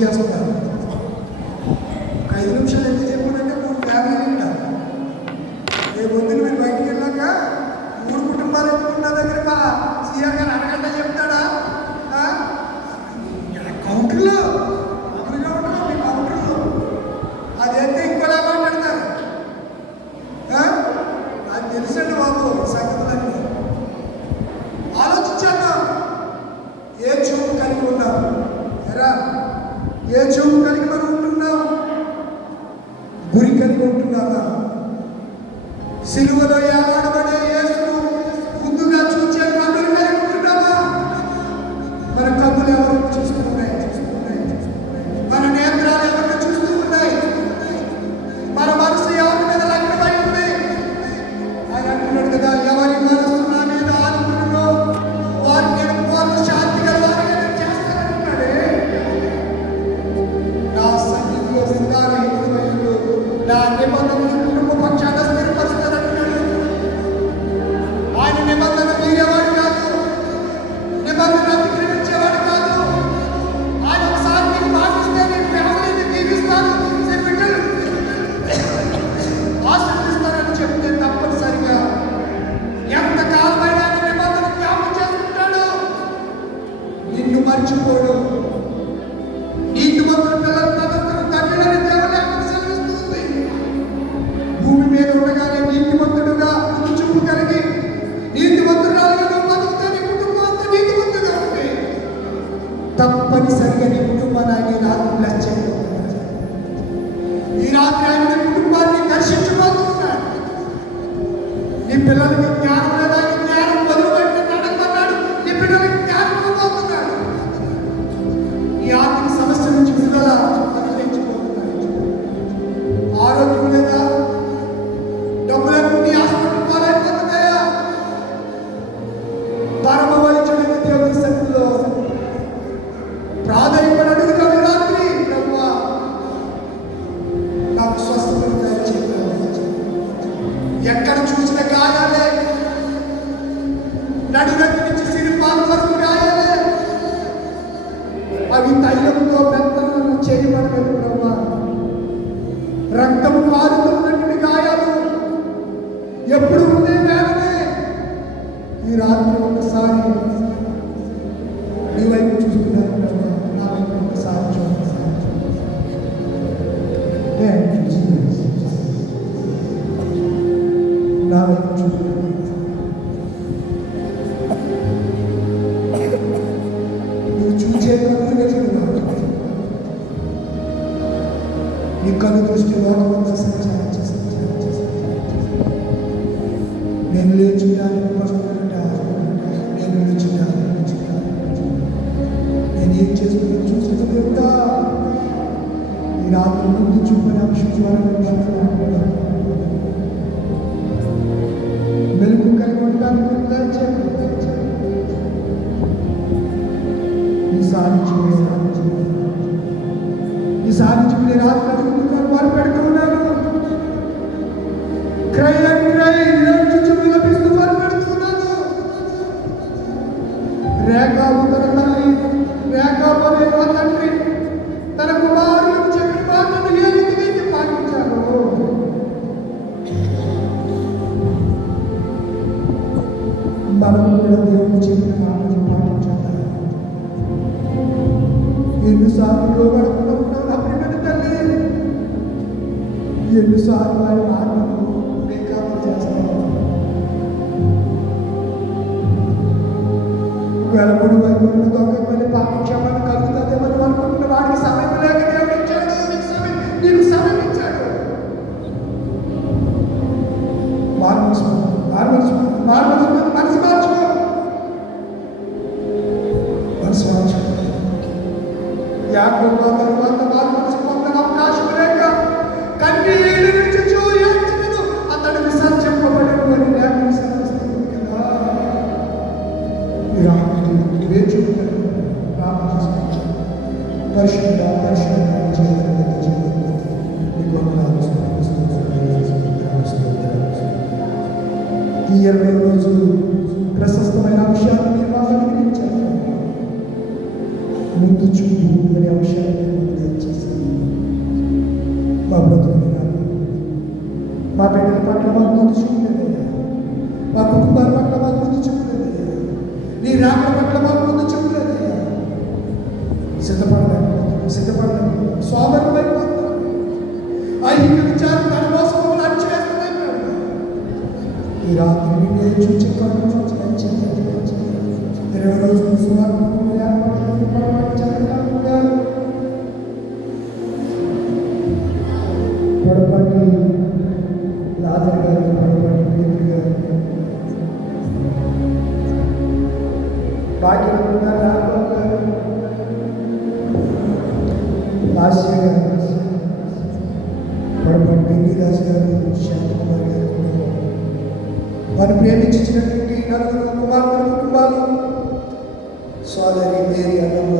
చేస్తున్నారు. ఒక 5 నిమిషాలు ఎందుకు చెప్పానంటే 3 ఫ్యామిలీలు ఉంటారు. రేపు పొద్దున మీరు బయటికి వెళ్ళాక 3 కుటుంబాలు ఎత్తుకున్న దగ్గర సీఆర్ గారు అడగంటే చెప్తాడా? కౌంటర్లో మామూలుగా ఉంటారు మీ కౌంటర్లో అదైతే ఇంకోలా మాట్లాడతారు. అది తెలుసండి బాబు సంగతులన్నీ. ఆలోచించాను. ఏ చూపు కలిగి ఉన్నాం? ఎరా ఏ చూపు కలిగి మనం ఉంటున్నాం? గురి కలిగి ఉంటున్నామా? సిలువలో ఏలాడబడే యేసును ముందుగా చూసే కన్నులు కలిగి ఉంటున్నామా? మన కన్నులు ఎవరు చూస్తూ ఉన్నాయి? మన నేత్రాలు ఎవరిని చూస్తూ ఉన్నాయి? మన మనసు ఎవరి మీద లగ్నమై ఉంది? ఆయన అంటున్నాడు కదా, ఎవరి మనసు నా మీద ఆనుకున్నారో వారిని నేను పూర్ణ శాంతి గల వారిగా నేను చేస్తానంటున్నాడే. నా సన్నిధిలో సింగారహితుడైనడు నా నిబంధనలు కుటుంబ పక్షాన స్థిరపరుస్తానంటున్నాడు. ఆయన నిబంధన మీరేవాడు కాదు, నిబంధన అతిక్రమించేవాడు కాదు. ఆయన ఒకసారి నీకు పాటిస్తే నీ ఫ్యామిలీని దీవిస్తాను, నీ బిడ్డలు ఆశీర్వదిస్తానని చెప్తే తప్పనిసరిగా ఎంత కాలమైనా నిబంధన జ్ఞాపకం చేసుకుంటాడు. నిన్ను మర్చిపోడు. నీతిమంతుల పిల్లల తనంతరం తండ్రిని దేవుని సెలవిస్తుంది. భూమి మీద ఉండగానే నీతిమంతుడుగా చూపు కలిగి నీతిమంతురాలుగా నువ్వు బతుకుతే నీ కుటుంబం అంతా నీతిమంతుగా ఉంది. తప్పనిసరిగా నీ కుటుంబాన్ని ఆయన రాత్రి బ్లెస్ చేయబోతున్నాడు. ఈ రాత్రి ఆయన నీ కుటుంబాన్ని దర్శించబోతున్నాడు. నీ పిల్లలకి జ్ఞానం లేదా జ్ఞానం వదిలిపెట్టి నడకమన్నాడు. నీ పిల్లలకి జ్ఞానం ఇవ్వబోతున్నాడు. ఈ ఆర్థిక సమస్య నుంచి విడుదల అనుగ్రహించబోతున్నాడు. ఆరోగ్యం లేదా డబ్బులన్నీ హాస్పిటల్ పాలైపోతున్నాయా? పరమ వైద్యుడైన దేవుని సన్నిధిలో ప్రాధాన్యపడి అడుగుతాడు. రాత్రి ప్రభువా నాకు స్వస్థతను దయచేయు. ఎక్కడ చూసిన గాయాలే, నడునకి నుంచి సిరిపాల వరకు గాయాలే. అవి తైలంతో బెత్తలను చేయబడలేదు ప్రభువా. రక్తము కారుతున్నటువంటి గాయాలు ఎప్పుడు ఉండే వేదనే. ఈ రాత్రి ఒకసారి నీ వైపు చూస్తున్నాను ప్రభువా, నా వైపు ఒకసారి చూడండి. నా వైపు చూస్తున్నాను. నువ్వు చూసే కన్నులుగా చూడాలి. నీ కన్ను దృష్టి లోకమంతా సంచారం చేసి నేను లేచున్నాను వస్తుంట, నేను లేచున్నాను, నేను ఏం చేస్తున్నాను చూస్తున్నా దేవుడా. ఈ రాత్రి ముందు చూపని అంశం వెలుగు కలిగి ఉండడానికి ఈసారి చూడే రాత్రి అడుగుతున్నాను, వారు పెడుతున్నాను. క్రై అండ్ క్రై ఏడ్చుచు విలపిస్తూ వారు పెడుతున్నాను. రేఖాబు తన తల్లి, రేఖాబు అనే నా తండ్రి తన కుమారులకు చెప్పిన మాటను ఏ రీతిగా పాటించారు. మనం కూడా దేవుడు చెప్పిన మాటను పాటించాలి. ఎన్నిసార్లు లోబడుతున్నప్పుడు నా ప్రియమైన తల్లి, ఎన్నిసార్లు వారి మాటను బేఖాతరు చేస్తాను. వెలబడి వైపు దొంగకు వెళ్ళి పాపక్షేమాన్ని కలుగుతుందేమని అనుకుంటున్న వాడికి సమయం లేక దేవుడు ఇచ్చాడు. నీకు సమయం ఇచ్చాడు. మనసు మార్చుకో. మనసు మార్చుకో. యాకోబు తరువాత మార్పు పొందిన అవకాశం లేక కన్నీళ్లు విడిచుచు ఏడ్చినను అతడు విసర్జింపబడెను అని లేఖనం సెలవిస్తుంది కదా. ఈ రాత్రి వేచి ప్రార్థన చేసుకో. పరిశుద్ధ ఈ 20 రోజులు ప్రశస్తమైన అంశాన్ని నిర్మాణం. ముందు చూపు అనే అంశాన్ని మాకు దయచేసి మా బ్రతుకుని మా బిడ్డల పట్ల మాకు ముందు చూపలేదయ్యా, మా కుటుంబాల పట్ల మాకు ముందు చూపలేదయ్యా, నీ రాకడ పట్ల మాకు ముందు చూపలేదయ్యా. సిద్ధపడలేకపోతున్నాం, స్వాభావికమైపోతున్నాం. ఐహిక విచారం తన కోసం అడిచేస్తున్నాయి. ఈ రాత్రి నిన్నే చూచి కళ్ళు చూచి మంచి 20 రోజులు సుమారు పొడపాటి లాజర్ గారు, పొడపాటి పేదలు గారు, భాగ్యరావు గారు, రాఘవ గారు, లాస్య గారు, పొడపాటి బెన్నీరాజు గారు, శాంతకుమార్ గారు, వారు ప్రేమించినటువంటి నలుగురు కుమార్తెల కుటుంబాలు, సోదరి మేరీ అన్నమ్మ,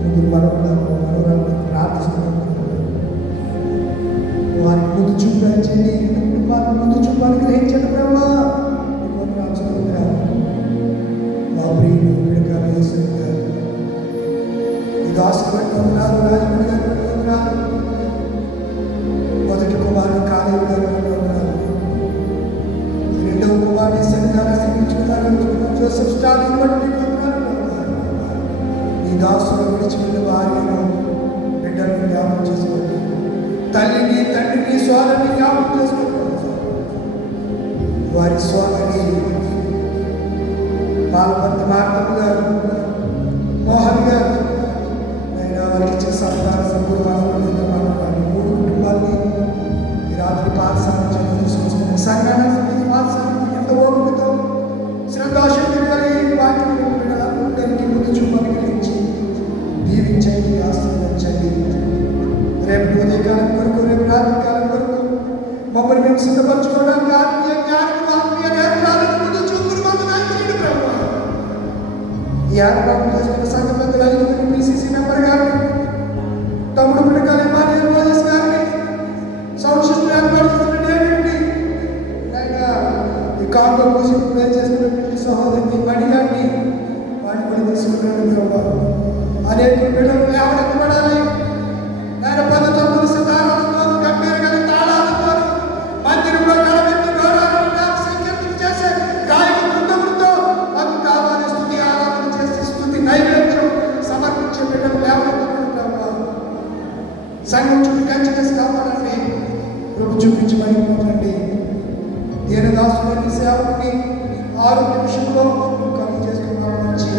ముగ్గురు మనవరాలను ప్రార్థిస్తున్నాను. వారికి ముందు చూపించండి, కుటుంబాన్ని ముందు చూపాలని గ్రహించండి. బ్రహ్మ మా ప్రియులు విడకాల వేసారు గారు, ఇది ఆశపడి ఉన్నారు. రాజమండ్రి గారు ఉన్నారు, మొదటి కుమారుడు కాలేవు గారు ఉన్నారు, రెండవ కుమారుడు సంఘాలు జోసెఫ్ స్టాలిన్ బట్టి ఈ దాసులు విడిచిపెట్టిన భార్యను బిడ్డలను జ్ఞాపకం చేసుకోండి. తల్లిని, తండ్రిని, సోదరిని జ్ఞాపకం చేసుకోండి. వారి సోదరి పాల్పంత మార్తమ్మ గారు, మోహన్ గారు, అయినా వారికి ఇచ్చే సంతాన సంపూర్ణ 3 కుటుంబాన్ని ఈ రాత్రి పాఠశాల తీసుకొస్తున్న సంఘాన్ని పాఠశాల ఎంత ఓపికతో శ్రద్ధాశక్తి వాటిని పిల్లలందరికీ ముందు చూపని గ్రహించి దీవించండి, ఆశీర్వదించండి. రేపు ఉదయకాలం వరకు, రేపు రాత్రి కాలం వరకు మమ్మల్ని మేము సిద్ధపరచుకోవడానికి ఆత్మీయ జ్ఞానం, ఆత్మీయ నేత్రాలను ముందు చూపులు మమ్మల్ని అందించండి ప్రభు. ఈ ఏర్పాటు చేస్తున్న సంఘ పెద్దలు 5 PCC మెంబర్ గారిని, తమ్ముడు పిడకాల ఎమ్మాన్యుయల్ మోజెస్ గారిని, సౌండ్ సిస్టమ్ ఏర్పాటు చేస్తున్న డేవిడ్ని, ఈ కాంగో మ్యూజిక్ ప్లే చేస్తున్నటువంటి సహోదరిని మణి గారిని, వాటిని కూడా తీసుకుంటున్నాను ప్రభు. అనేక బిడ్డలు లేవనెత్తబడాలి. ఆయన పద్ధతులు సితారాలతో, గంభీరమైన తాళాలతో, మందిరంలో కలబెట్టి గౌరవాలను సంకీర్తన చేసే గాయక బృందములతో మాకు కావాలి. స్తుతి ఆరాధన చేసి స్తుతి నైవేద్యం సమర్పించే బిడ్డలు లేవనెత్తబడి ప్రభు. సంఘం చుట్టూ కంచి చేసి కాపాడండి ప్రభు. చూపించి మరిపోతండి. దీనదాసులని సేవకుని 6 నిమిషంలో కలుగు చేసుకున్నాం. మంచి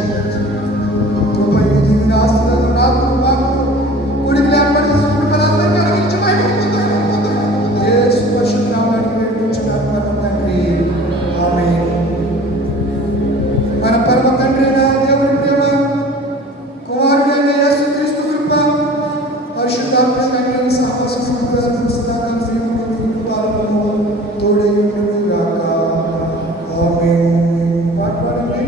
ఆస్తులను నాకు మాకు గుడికి ఏర్పాటు చేసుకున్న పదార్థాన్ని కలిగించి పరిశుద్ధరామని వేడుకుంటున్నాను తండ్రి. ఆమేన్. మన పరమ తండ్రి అయిన దేవుని ప్రేమ, కుమారుడైన యేసుక్రీస్తు కృప, పరిశుద్ధాత్మ సహవాసం తోడై ఉండును గాక. ఆమేన్. పాడండి.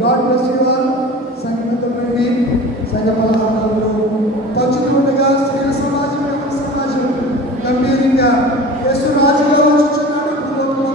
God bless you all. సంగీతం నుండి సంఘ పలహారాలు పంచుతుండగా స్త్రీల సమాజం, సమాజం గంభీరంగా యేసు